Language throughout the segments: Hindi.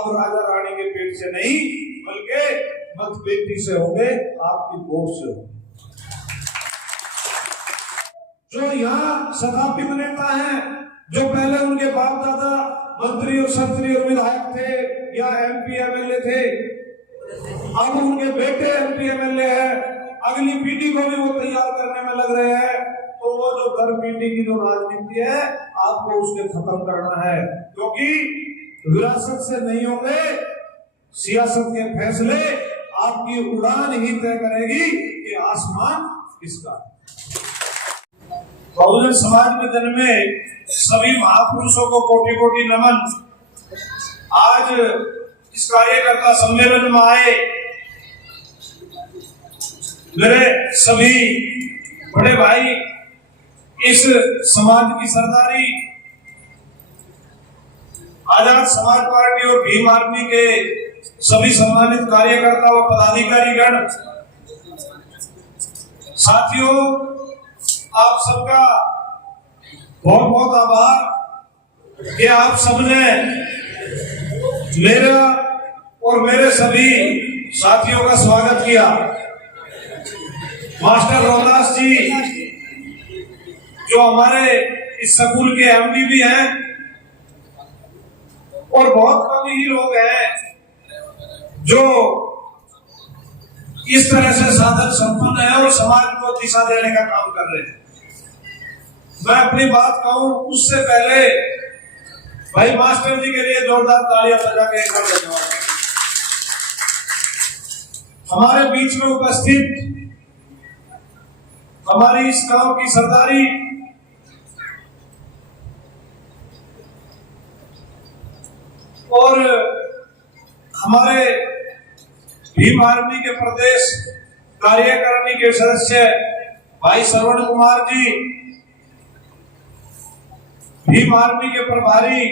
अब राजा रानी के पेट से नहीं बल्कि मत बेटी से होंगे, आपकी वोट से होंगे। जो यहाँ शताब्दी नेता हैं, जो पहले उनके बाप दादा मंत्री और संतरी और विधायक थे या एमपी एमएलए थे, अब उनके बेटे एमपी एमएलए हैं, अगली पीढ़ी को भी वो तैयार करने में लग रहे हैं। तो वो जो दर पीढ़ी की जो राजनीति है, आपको उसके खत्म करना है, क्योंकि विरासत से नहीं होंगे, सियासत के फैसले आपकी उड़ान ही तय करेगी कि आसमान किसका। बहुजन समाज में जन्मे सभी महापुरुषों को कोटि कोटि नमन। आज इस कार्यकर्ता सम्मेलन में आए मेरे सभी बड़े भाई, इस समाज की सरदारी आजाद समाज पार्टी और भीम आर्मी के सभी सम्मानित कार्यकर्ता व पदाधिकारी गण, साथियों, आप सबका बहुत बहुत आभार कि आप सबने मेरा और मेरे सभी साथियों का स्वागत किया। मास्टर रोहदास जी जो हमारे इस स्कूल के एमडी भी हैं, और बहुत कम ही लोग हैं जो इस तरह से साधन संपन्न है और समाज को दिशा देने का काम कर रहे हैं। मैं अपनी बात कहूं उससे पहले भाई मास्टर जी के लिए जोरदार तालियां बजा के एक बार धन्यवाद। हमारे बीच में उपस्थित हमारी इस गांव की सरदारी और हमारे भीम आर्मी के प्रदेश कार्यकारिणी के सदस्य भाई श्रवण कुमार जी, भीम आर्मी के प्रभारी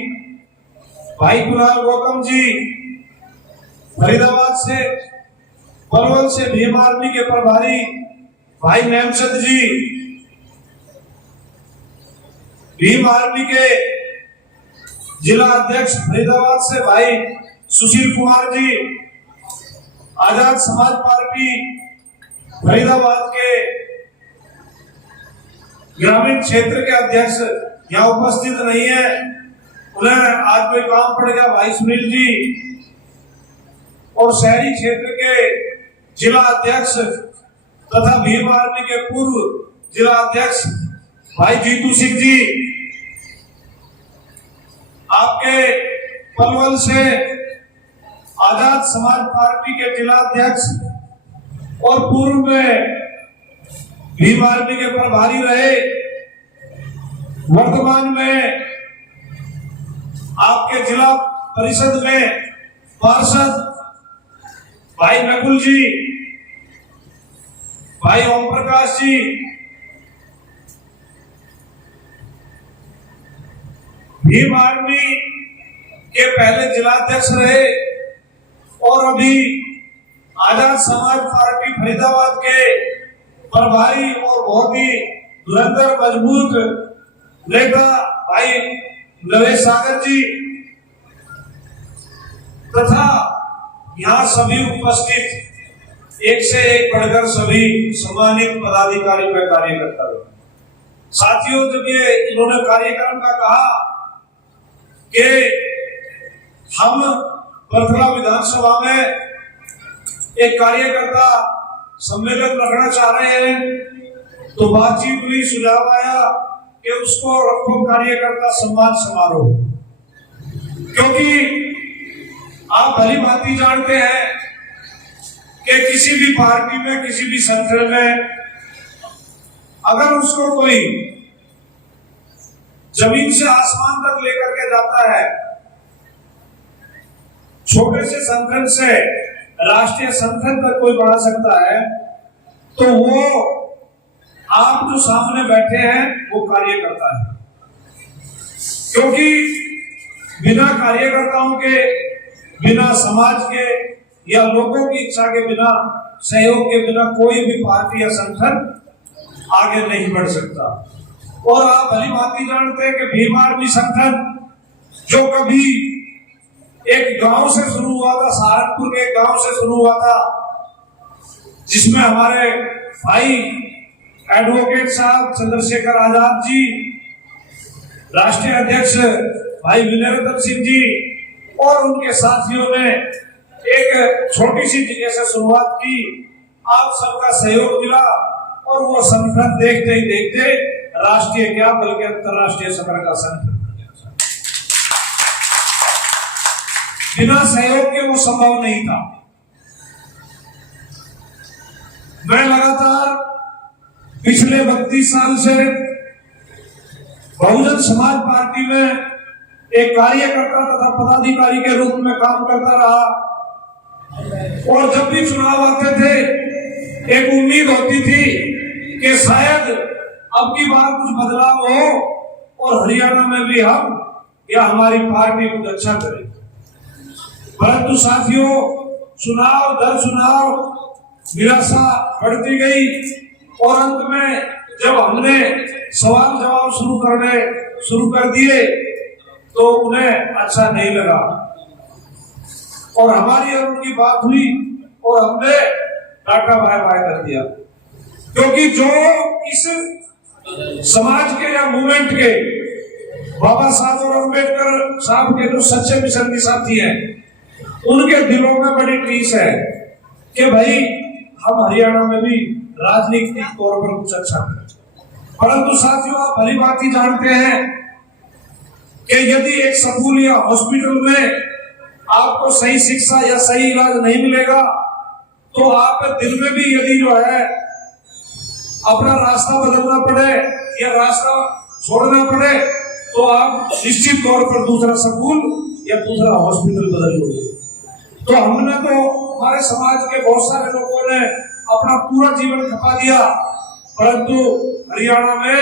भाई कुणाल गौतम जी, फरीदाबाद से पलवल से भीम आर्मी के प्रभारी भाई नेमचंद जी, भीम आर्मी के जिला अध्यक्ष फरीदाबाद से भाई सुशील कुमार जी, आजाद समाज पार्टी फरीदाबाद के ग्रामीण क्षेत्र के अध्यक्ष यहाँ उपस्थित नहीं है, उन्हें आज कोई काम पड़ गया, भाई सुनील जी, और शहरी क्षेत्र के जिला अध्यक्ष तथा भीम आर्मी के पूर्व जिला अध्यक्ष भाई जीतू सिंह जी, आपके पलवल से आजाद समाज पार्टी के जिला अध्यक्ष और पूर्व में भीम आर्मी के प्रभारी रहे, वर्तमान में आपके जिला परिषद में पार्षद भाई नकुल जी, भाई ओम प्रकाश जी, भीम आर्मी के पहले जिलाध्यक्ष रहे और अभी आजाद समाज पार्टी फरीदाबाद के प्रभारी और बहुत ही धुरंधर मजबूत नेता भाई नरेश सागर जी तथा यहाँ सभी उपस्थित एक से एक बढ़कर सभी सम्मानित पदाधिकारी व कार्यकर्ता। साथियों, जब ये इन्होंने कार्यक्रम का कहा कि हम बरथला विधानसभा में एक कार्यकर्ता सम्मेलन रखना चाह रहे हैं, तो बातचीत हुई, सुझाव आया कि उसको रखो कार्यकर्ता सम्मान समारोह, क्योंकि आप भली भांति जानते हैं कि किसी भी पार्टी में, किसी भी संगठन में अगर उसको कोई जमीन से आसमान तक लेकर के जाता है, छोटे से संगठन से राष्ट्रीय संगठन तक कोई बढ़ा सकता है, तो वो आप जो सामने बैठे हैं वो कार्यकर्ता है, क्योंकि बिना कार्यकर्ताओं के, बिना समाज के या लोगों की इच्छा के बिना, सहयोग के बिना कोई भी पार्टी या संगठन आगे नहीं बढ़ सकता। और आप भली भांति जानते हैं कि भीम आर्मी संगठन जो कभी एक गांव से शुरू हुआ था, सहारनपुर के एक गांव से शुरू हुआ था, जिसमें हमारे भाई एडवोकेट साहब चंद्रशेखर आजाद जी, राष्ट्रीय अध्यक्ष भाई विनय रतन सिंह जी और उनके साथियों ने एक छोटी सी जगह से शुरुआत की। आप सबका सहयोग मिला और वो संगठन देखते ही देखते राष्ट्रीय क्या बल्कि अंतरराष्ट्रीय स्तर का संगठन। बिना सहयोग के वो संभव नहीं था। मैं लगातार पिछले 32 साल से बहुजन समाज पार्टी में एक कार्यकर्ता तथा पदाधिकारी के रूप में काम करता रहा और जब भी चुनाव आते थे एक उम्मीद होती थी कि शायद अब की बार कुछ बदलाव हो और हरियाणा में भी हम या हमारी पार्टी कुछ अच्छा करे। परंतु साथियों, चुनाव दर चुनाव निराशा बढ़ती गई और अंत में जब हमने सवाल जवाब शुरू कर दिए तो उन्हें अच्छा नहीं लगा और हमारी और उनकी बात हुई और हमने टाटा बाय बाय कर दिया। क्योंकि जो इस समाज के या मूवमेंट के बाबा साहब और अम्बेडकर साहब के जो सच्चे मिशन के साथी हैं, उनके दिलों में बड़ी टीस है कि भाई हम हरियाणा में भी राजनीतिक तौर पर कुछ अच्छा करें। परंतु साथियों, आप भली बात ही जानते हैं कि यदि एक स्कूल या हॉस्पिटल में आपको सही शिक्षा या सही इलाज नहीं मिलेगा तो आप दिल में भी यदि जो है अपना रास्ता बदलना पड़े या रास्ता छोड़ना पड़े तो आप निश्चित तौर पर दूसरा स्कूल या दूसरा हॉस्पिटल बदल लोगे। तो हमने तो हमारे समाज के बहुत सारे लोगों ने अपना पूरा जीवन खपा दिया, परंतु हरियाणा में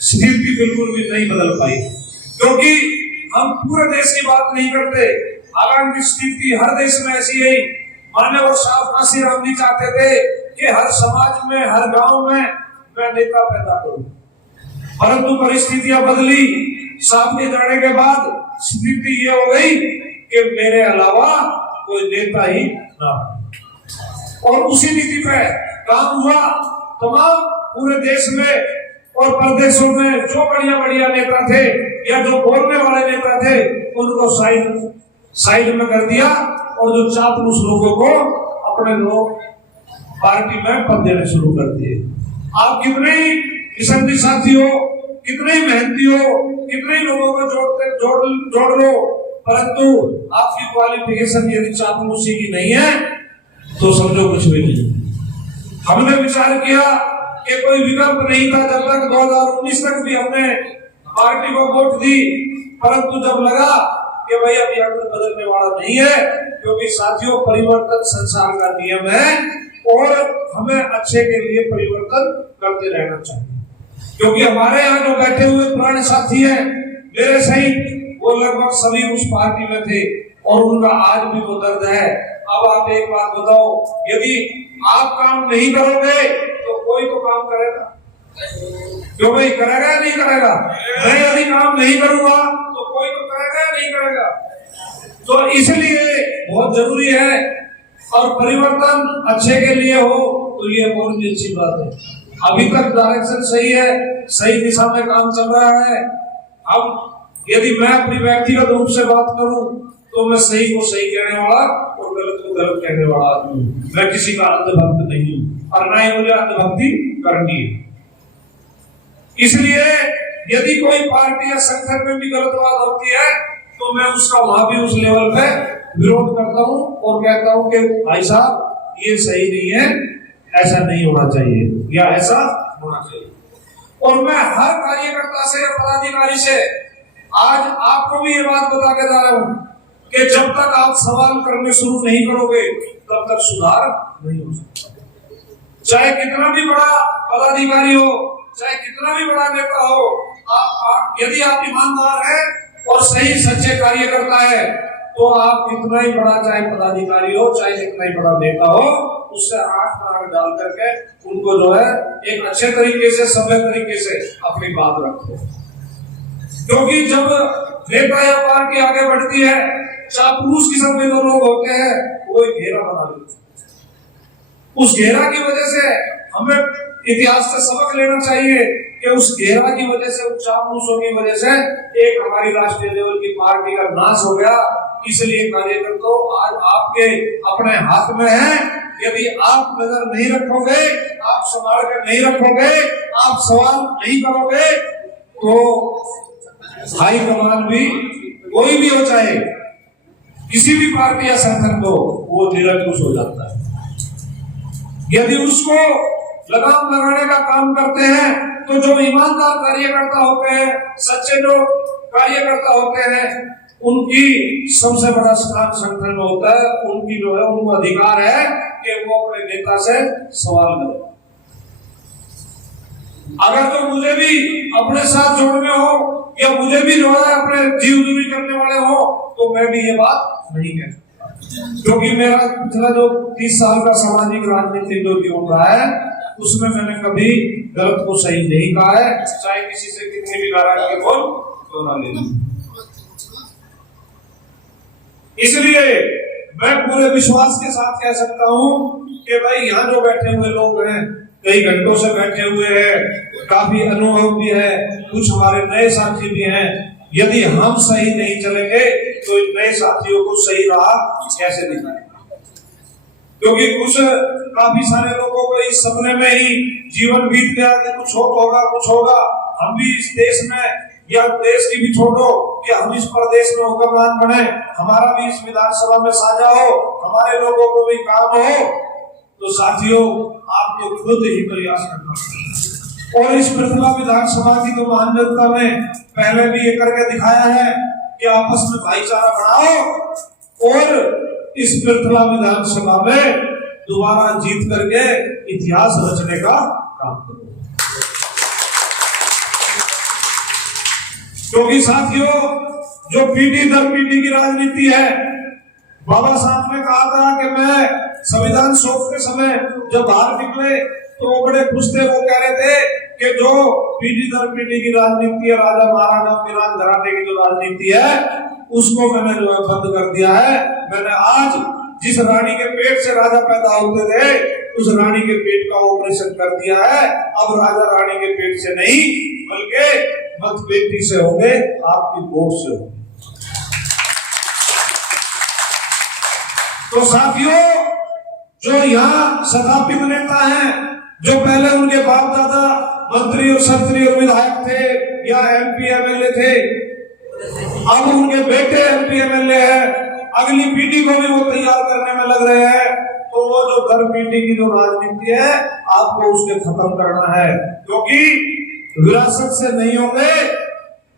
स्थिति बिल्कुल भी नहीं बदल पाई। क्योंकि हम पूरे देश की बात नहीं करते, हालांकि स्थिति हर देश में ऐसी है। माननीय साहब काशीराम जी चाहते थे कि हर समाज में हर गांव में मैं नेता पैदा करूं, परंतु परिस्थितियां बदली। साहब के जाने के बाद स्थिति ये हो गई कि मेरे अलावा कोई नेता ही ना, और उसी नीति पे काम हुआ। तमाम पूरे देश में और प्रदेशों में जो बढ़िया बढ़िया नेता थे या जो बोलने वाले नेता थे उनको साइड में कर दिया और जो चापलूस लोगों को अपने लोग पार्टी में पद देने शुरू कर दिए। आप कितने ही किसान साथी हो, कितने ही मेहनती हो, कितने ही लोगों को जोड़ लो, परंतु आपकी क्वालिफिकेशन यदि चापलूसी की नहीं है तो समझो कुछ भी नहीं। हमने विचार किया कि कोई विकल्प नहीं था जब तक 2019 तक भी हमने पार्टी को वोट दी, परंतु जब लगा कि भाई अभी अंतर बदलने वाला नहीं है, क्योंकि साथियों परिवर्तन संसार का नियम है और हमें अच्छे के लिए परिवर्तन करते रहना चाहिए। क्योंकि हमारे यहाँ जो बैठे हुए पुराने साथी हैं मेरे सहित, वो लगभग सभी उस पार्टी में थे और उनका आज भी वो दर्द है। अब आप एक बात बताओ, यदि आप काम नहीं करोगे तो कोई तो काम करेगा, क्यों भाई करेगा या नहीं करेगा? मैं यदि काम नहीं करूंगा तो कोई तो करेगा या नहीं करेगा? तो इसलिए बहुत जरूरी है और परिवर्तन अच्छे के लिए हो तो ये बहुत ही अच्छी बात है। अभी तक डायरेक्शन सही है, सही दिशा में काम चल रहा है। अब यदि मैं अपनी व्यक्तिगत रूप से बात करूं तो मैं सही को सही कहने वाला और गलत को गलत कहने वाला आदमी हूं। मैं किसी का अंधभक्त नहीं हूं और ना ही मुझे अंधभक्ति करनी है। इसलिए यदि कोई पार्टी या संगठन में भी गलत बात होती है तो मैं उसका वहां भी उस लेवल पे विरोध करता हूं और कहता हूं कि भाई साहब ये सही नहीं है, ऐसा नहीं होना चाहिए या ऐसा होना चाहिए। और मैं हर कार्यकर्ता से या पदाधिकारी से आज आपको भी ये बात बता के जा रहा हूं कि जब तक आप सवाल करने शुरू नहीं करोगे तब तक सुधार नहीं हो सकता। चाहे कितना भी बड़ा पदाधिकारी हो, चाहे कितना भी बड़ा नेता हो, आप यदि आप ईमानदार हैं और सही सच्चे कार्यकर्ता है तो आप कितना ही बड़ा चाहे पदाधिकारी हो, चाहे कितना ही बड़ा नेता हो, उससे आंख में आंख डाल करके उनको जो है एक अच्छे तरीके से, सभ्य तरीके से अपनी बात रखो। क्योंकि जब नेता या पार्टी आगे बढ़ती है, चापलूस किस्म के जो लोग होते हैं वो एक घेरा बना लेते हैं। उस घेरा की वजह से हमें इतिहास से सबक लेना चाहिए कि उस घेरा की वजह से, उस चापलूसों की वजह से एक हमारी राष्ट्रीय लेवल की पार्टी का नाश हो गया। इसलिए कार्यकर्ताओं, आज आपके अपने हाथ में है। यदि आप नजर नहीं रखोगे, आप संभाल कर नहीं रखोगे, आप सवाल नहीं करोगे, तो हाईकमान भी कोई भी हो, चाहे किसी भी पार्टी या संगठन को, वो निरंकुश हो जाता है। यदि उसको लगाम लगाने का काम करते हैं तो जो ईमानदार कार्यकर्ता होते हैं, सच्चे जो कार्यकर्ता होते हैं, उनकी सबसे बड़ा स्थान संगठन में होता है। उनकी जो है, उनको अधिकार है कि वो अपने नेता से सवाल करें। अगर तो मुझे भी अपने साथ जोड़ने हो या मुझे भी जो है अपने जीव दूरी करने वाले हो, तो मैं भी ये बात नहीं कह सकता, क्योंकि मेरा पिछला जो 30 साल का सामाजिक राजनीतिक जो जीवन रहा है, उसमें मैंने कभी गलत को सही नहीं कहा है, चाहे किसी से कितनी भी नाराजगी बोल तो ना ले। इसलिए मैं पूरे विश्वास के साथ कह सकता हूं कि भाई यहाँ जो बैठे हुए लोग हैं, कई घंटों से बैठे हुए हैं, काफी अनुभव भी है, कुछ हमारे नए साथी भी हैं। यदि हम सही नहीं चलेंगे तो इन नए साथियों को सही राह कैसे दिखाएंगे? क्योंकि कुछ काफी सारे लोगों को इस सपने में ही जीवन बीत गया कि कुछ होगा, कुछ होगा, हम भी इस देश में या देश की भी छोड़ो कि हम इस प्रदेश में हुक्मरान बने, हमारा भी इस विधानसभा में साझा हो, हमारे लोगों को भी काम हो। तो साथियों, आपको खुद ही प्रयास करना चाहिए। और इस प्रतिभा विधानसभा की तो महान जनता ने पहले भी ये करके दिखाया है कि आपस में भाईचारा बढ़ाओ और इस प्रतिभा विधानसभा में दोबारा जीत करके इतिहास रचने का काम करो। क्योंकि साथियों, जो पीढ़ी दर पीढ़ी की राजनीति है, बाबा साहब ने कहा था कि मैं संविधान सौंपते समय जब बाहर निकले तो वो बड़े खुश थे। वो कह रहे थे कि जो पीढ़ी दर पीढ़ी की राजनीति है, राजा महाराजा की राज घराने की जो राजनीति है, उसको मैंने जो है बंद कर दिया है। मैंने आज जिस रानी के पेट से राजा पैदा होते थे, उस रानी के पेट का ऑपरेशन कर दिया है। अब राजा रानी के पेट से नहीं, बल्कि मत बेटी से होंगे, आपकी वोट से होंगे। तो साथियों, जो यहाँ शताब्दी नेता हैं, जो पहले उनके बाप दादा मंत्री और संतरी और विधायक थे या MP MLA थे, अब उनके बेटे MP MLA हैं, अगली पीढ़ी को भी वो तैयार करने में लग रहे हैं। तो वो जो दर पीढ़ी की जो राजनीति है, आपको उसके खत्म करना है। क्योंकि विरासत से नहीं होंगे,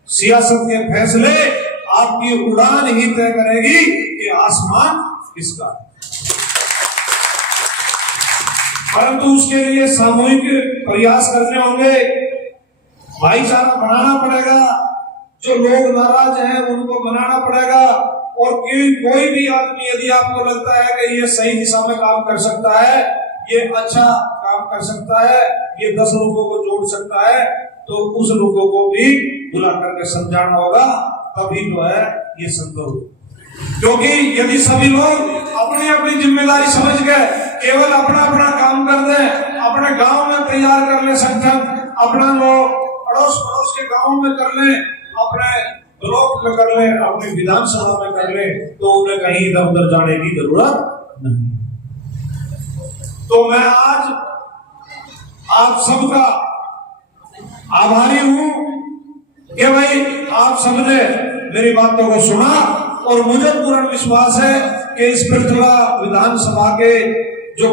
सियासत के फैसले आपकी उड़ान ही तय करेगी कि आसमान किसका। परंतु उसके लिए सामूहिक प्रयास करने होंगे, भाईचारा बढ़ाना पड़ेगा, जो लोग नाराज हैं उनको बनाना पड़ेगा। और कोई भी आदमी यदि आपको लगता है कि ये सही दिशा में काम कर सकता है, ये अच्छा काम कर सकता है, ये 10 लोगों को जोड़ सकता है, तो उस लोगों को भी बुला करके समझाना होगा, तभी जो है ये संभव हो। क्योंकि यदि सभी लोग अपनी अपनी जिम्मेदारी समझ के केवल अपना अपना काम कर दें, अपने गांव में तैयार कर ले संगठन, अपना लोग अड़ोस पड़ोस के गांव में कर ले, अपने ब्लॉक में कर ले, अपनी विधानसभा में कर ले, तो उन्हें कहीं इधर उधर जाने की जरूरत नहीं। तो मैं आज आप सबका आभारी हूं कि भाई आप सबने मेरी बातों को सुना, और मुझे पूरा विश्वास है कि इस प्रतिभा विधानसभा के जो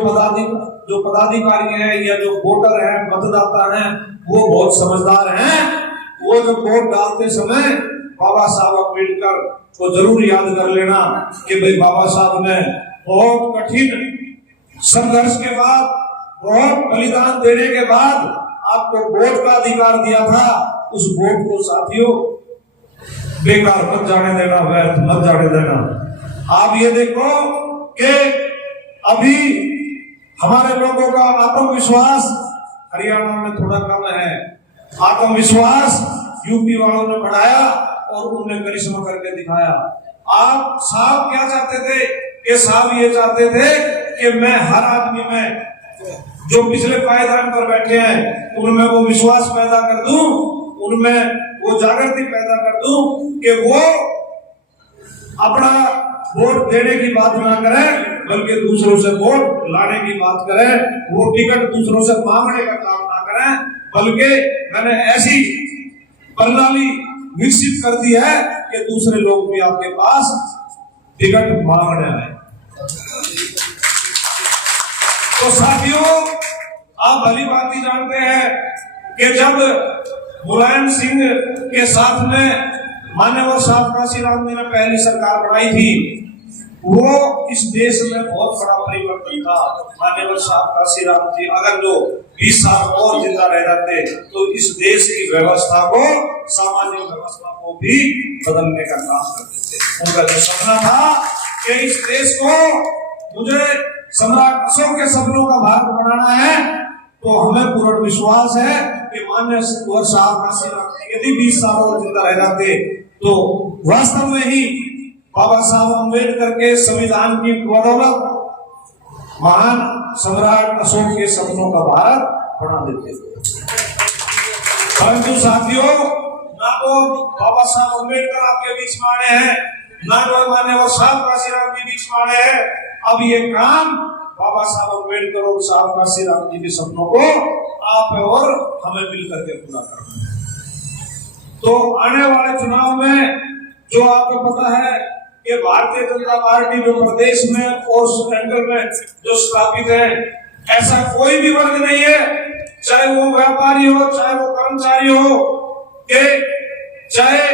पदाधिकारी हैं या जो वोटर हैं, मतदाता हैं, वो बहुत समझदार हैं। वो जो वोट डालते समय बाबा साहब अम्बेडकर को जरूर याद कर लेना कि भाई बाबा साहब ने बहुत कठिन संघर्ष के बाद, बहुत बलिदान देने के बाद आपको वोट का अधिकार दिया था। उस वोट को साथियों बेकार मत जाने देना, व्यर्थ मत जाने देना। आप ये देखो कि अभी हमारे लोगों का आत्मविश्वास हरियाणा में थोड़ा कम है, आत्मविश्वास यूपी वालों ने बढ़ाया और उनने करिश्मा करके दिखाया। आप साहब क्या चाहते थे कि साहब ये चाहते थे कि मैं हर आदमी में जो पिछले पायदान पर बैठे हैं उनमें वो विश्वास पैदा कर दूं, उनमें वो जागृति पैदा कर दूं कि वो अपना वोट देने की बात ना करें बल्कि दूसरों से वोट लाने की बात करें, वो टिकट दूसरों से मांगने का काम ना करें, बल्कि मैंने ऐसी प्रणाली विकसित कर दी है कि दूसरे लोग भी आपके पास टिकट मांगने आए। तो साथियों, आप भली बात ही जानते हैं कि जब मुलायम सिंह के साथ में मान्यवर साहब काशीराम जी ने पहली सरकार बनाई थी, वो इस देश में बहुत बड़ा परिवर्तन था। मान्यवर साहब काशीराम जी अगर जो 20 साल और जिंदा रह जाते तो इस देश की व्यवस्था को, सामाजिक व्यवस्था को भी बदलने का काम करते थे। उनका जो सपना था कि इस देश को मुझे सम्राट अशोक के सपनों का भारत बनाना है, तो हमें पूर्ण विश्वास है कि मान्यवर साहब काशीराम जी यदि 20 साल और जिंदा रह जाते तो वास्तव में ही बाबा साहब अम्बेडकर के संविधान की बदौलत महान सम्राट अशोक के सपनों का भारत बना देते। परंतु साथियों, ना तो बाबा साहब अम्बेडकर आपके बीच में आए हैं, ना तो मान्यवर साहब काशीराम जी बीच में आए हैं। अब ये काम बाबा साहब अम्बेडकर और साहब काशीराम जी के सपनों को आप और हमें मिलकर के पूरा करना है। तो आने वाले चुनाव में जो आपको पता है कि भारतीय जनता पार्टी जो प्रदेश में और सेंट्रल में जो स्थापित है, ऐसा कोई भी वर्ग नहीं है, चाहे वो व्यापारी हो, चाहे वो कर्मचारी हो, के चाहे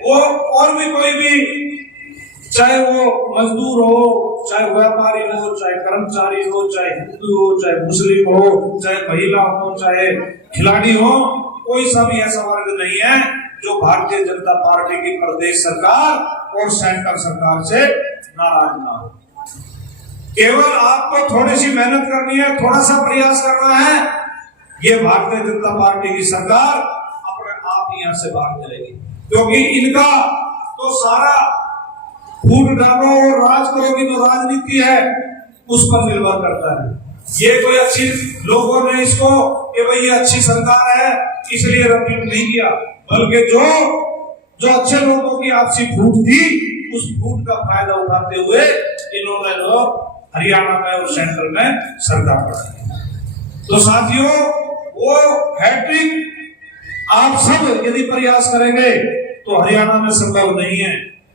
वो और भी कोई भी, चाहे वो मजदूर हो, चाहे व्यापारी हो, चाहे कर्मचारी हो, चाहे हिंदू हो, चाहे मुस्लिम हो, चाहे महिला हो, चाहे खिलाड़ी हो, कोई सा भी ऐसा वर्ग नहीं है जो भारतीय जनता पार्टी की प्रदेश सरकार और सेंट्रल सरकार से नाराज ना हो। केवल आपको थोड़ी सी मेहनत करनी है, थोड़ा सा प्रयास करना है, ये भारतीय जनता पार्टी की सरकार अपने आप यहाँ से भाग जाएगी। क्योंकि इनका तो सारा फूट डालो और राज करो की जो राजनीति है उस पर निर्भर करता है। ये कोई अच्छी लोगों ने इसको कि भाई ये अच्छी सरकार है इसलिए रिपीट नहीं किया, बल्कि जो अच्छे लोगों की आपसी फूट थी उस फूट का फायदा उठाते हुए इन्होंने लोग हरियाणा में और सेंट्रल में सरकार बनाई। तो साथियों, वो हैट्रिक आप सब यदि प्रयास करेंगे तो हरियाणा में संभव नहीं है।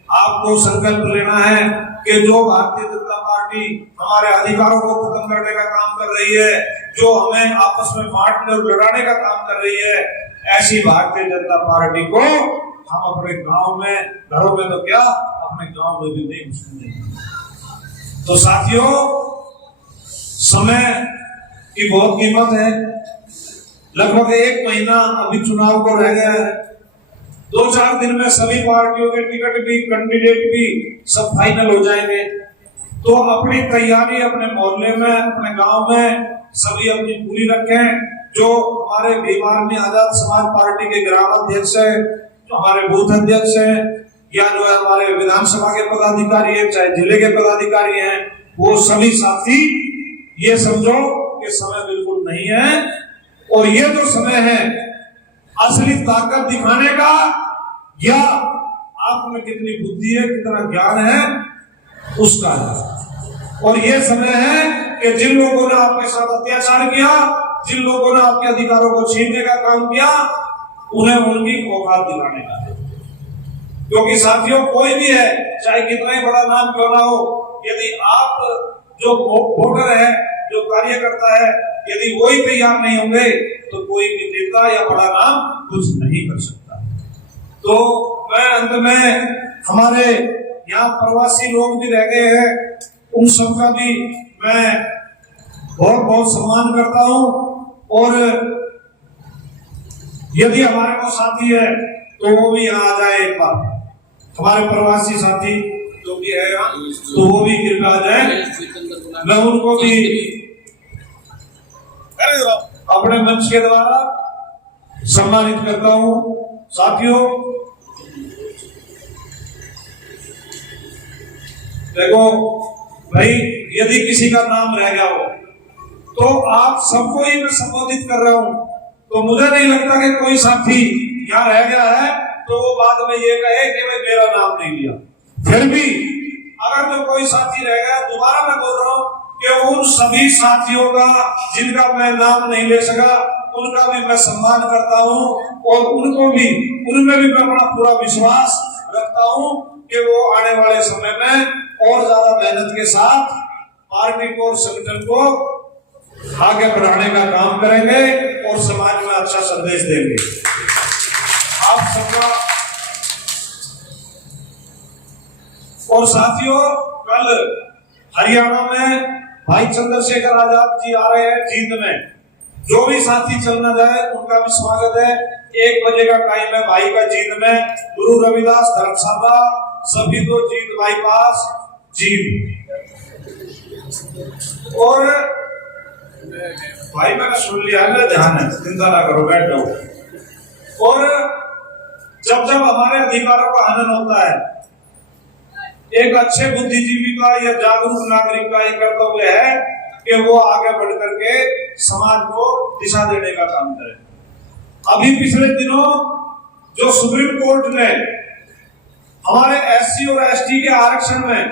आपको संकल्प लेना है कि जो भारतीय जनता पार्टी हमारे अधिकारों को खत्म करने का काम कर रही है, जो हमें आपस में बांटने और लड़ाने का काम कर रही है, ऐसी भारतीय जनता पार्टी को हम अपने गांव में, घरों में तो क्या, अपने गांव में भी नहीं घुसने। तो साथियों, समय की बहुत कीमत है। लगभग 1 महीना अभी चुनाव को रह गया है। 2-4 दिन में सभी पार्टियों के टिकट भी, कैंडिडेट भी सब फाइनल हो जाएंगे। तो अपनी तैयारी अपने मोहल्ले में, अपने गांव में सभी अपनी पूरी रखें। जो हमारे भीमार्मी आजाद समाज पार्टी के ग्राम अध्यक्ष है, जो हमारे बूथ अध्यक्ष हैं, या जो है हमारे विधानसभा के पदाधिकारी है, चाहे जिले के पदाधिकारी हैं, वो सभी साथी ये समझो कि समय बिल्कुल नहीं है, और ये जो समय है असली ताकत दिखाने का, या आप में कितनी बुद्धि है, कितना ज्ञान है, उसका है। और ये समय है कि जिन लोगों ने आपके साथ अत्याचार किया, जिन लोगों ने आपके अधिकारों को छीनने का काम किया, उन्हें उनकी औकात दिखाने का है। क्योंकि साथियों, कोई भी है, चाहे कितना ही बड़ा नाम क्यों ना हो, यदि आप जो वोटर है, जो कार्यकर्ता है, यदि वही तैयार नहीं होंगे तो कोई भी नेता या बड़ा नाम कुछ नहीं कर सकता। तो मैं अंत में हमारे यहाँ प्रवासी लोग भी रह गए हैं, उन सबका भी मैं बहुत बहुत सम्मान करता हूँ। और यदि हमारे को साथी है तो वो भी यहाँ आ जाए एक बार, हमारे प्रवासी साथी जो भी है यहाँ, तो वो भी कृपया आ जाए। मैं उनको भी अपने मंच के द्वारा सम्मानित करता हूँ। साथियों, देखो भाई, यदि किसी का नाम रह गया हो तो आप सबको ही मैं संबोधित कर रहा हूं, तो मुझे नहीं लगता कि कोई साथी यहाँ रह गया है तो वो बाद में ये कहे कि भाई मेरा नाम नहीं लिया। फिर भी अगर जो कोई साथी रह गया, दोबारा मैं बोल रहा हूं कि उन सभी साथियों का जिनका मैं नाम नहीं ले सका, उनका भी मैं सम्मान करता हूं और उनमें भी मैं अपना पूरा विश्वास रखता हूं कि वो आने वाले समय में और ज्यादा मेहनत के साथ पार्टी को और संगठन को आगे बढ़ाने का काम करेंगे और समाज में अच्छा संदेश देंगे। आप सबका और साथियों, कल हरियाणा में भाई चंद्रशेखर आजाद जी आ रहे हैं जींद में। जो भी साथी चलना जाए उनका भी स्वागत है। 1 बजे का टाइम है भाई का जींद में। गुरु रविदास धर्मशाला, सभी तो जींद बाईपास जींद। और भाई मैंने सुन लिया है, मेरा ध्यान है, चिंता ना करो, बैठ जाओ। और जब जब हमारे अधिकारों का हनन होता है, एक अच्छे बुद्धिजीवी का या जागरूक नागरिक का ये कर्तव्य है कि वो आगे बढ़ करके समाज को दिशा देने का काम करे। अभी पिछले दिनों जो सुप्रीम कोर्ट ने हमारे एससी और एसटी के आरक्षण में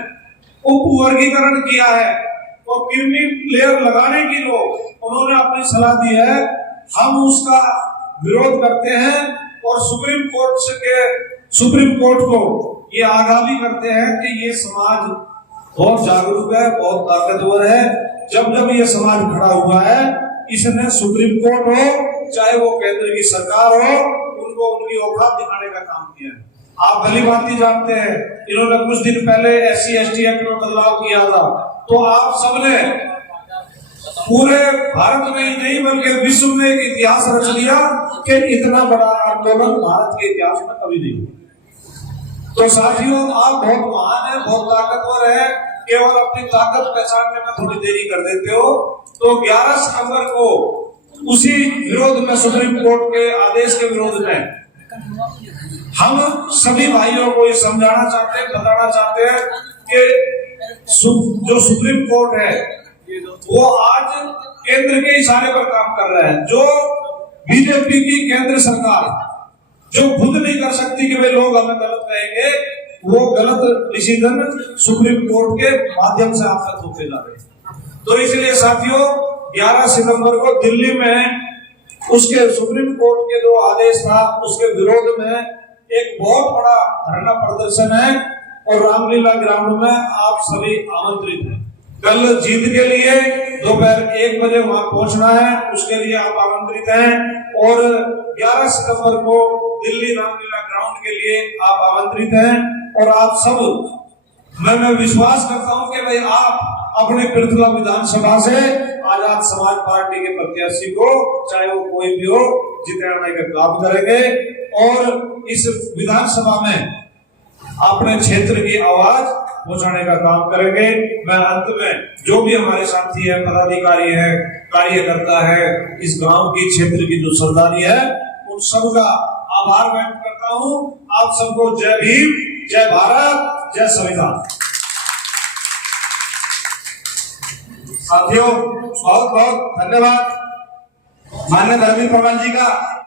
उपवर्गीकरण किया है और क्रिमिनल लेयर लगाने की उन्होंने अपनी सलाह दी है, हम उसका विरोध करते हैं और सुप्रीम कोर्ट को ये आगाह भी करते हैं कि ये समाज बहुत जागरूक है, बहुत ताकतवर है। जब जब ये समाज खड़ा हुआ है, इसने सुप्रीम कोर्ट हो चाहे वो केंद्र की सरकार हो, उनको उनकी औकात दिखाने का काम किया है। आप भली भांति जानते हैं, इन्होंने कुछ दिन पहले SC ST एक्ट में बदलाव किया था, तो आप सबने पूरे भारत में ही नहीं बल्कि विश्व में एक इतिहास रच लिया कि इतना बड़ा आंदोलन भारत के इतिहास में कभी नहीं हुआ। तो साथियों, आप बहुत महान है, बहुत ताकतवर है, केवल अपनी ताकत पहचानने में थोड़ी देरी कर देते हो। तो 11 सितंबर को उसी विरोध में, सुप्रीम कोर्ट के आदेश के विरोध में, हम सभी भाइयों को ये समझाना चाहते हैं, बताना चाहते हैं कि जो सुप्रीम कोर्ट है वो आज केंद्र के इशारे पर काम कर रहा है। जो बीजेपी की केंद्र सरकार जो खुद नहीं कर सकती कि वे लोग हमें गलत कहेंगे, वो गलत डिसीजन सुप्रीम कोर्ट के माध्यम से आपसे होते जा रहे हैं। तो इसलिए साथियों, 11 सितंबर को दिल्ली में उसके सुप्रीम कोर्ट के जो आदेश था उसके विरोध में एक बहुत बड़ा धरना प्रदर्शन है और रामलीला ग्राउंड में आप सभी आमंत्रित हैं। कल जीत के लिए दोपहर 1 बजे वहां पहुंचना है, उसके लिए आप आमंत्रित हैं। और 11 सितंबर को दिल्ली रामलीला ग्राउंड के लिए आप आमंत्रित हैं। और आप सब, मैं विश्वास करता हूं कि भाई आप अपने पृथ्वी विधानसभा से आजाद समाज पार्टी के प्रत्याशी को, चाहे वो कोई भी हो, जिताने का काम करेंगे और इस विधानसभा में अपने क्षेत्र की आवाज पहुंचाने का काम करेंगे। मैं अंत में जो भी हमारे साथी है, पदाधिकारी है, कार्यकर्ता है, इस गांव की क्षेत्र की जो सरदारी है, उन सबका आभार व्यक्त करता हूं। आप सबको जय भीम, जय भारत, जय संविधान। साथियों, बहुत बहुत धन्यवाद माननीय धर्मेंद्र प्रधान जी का।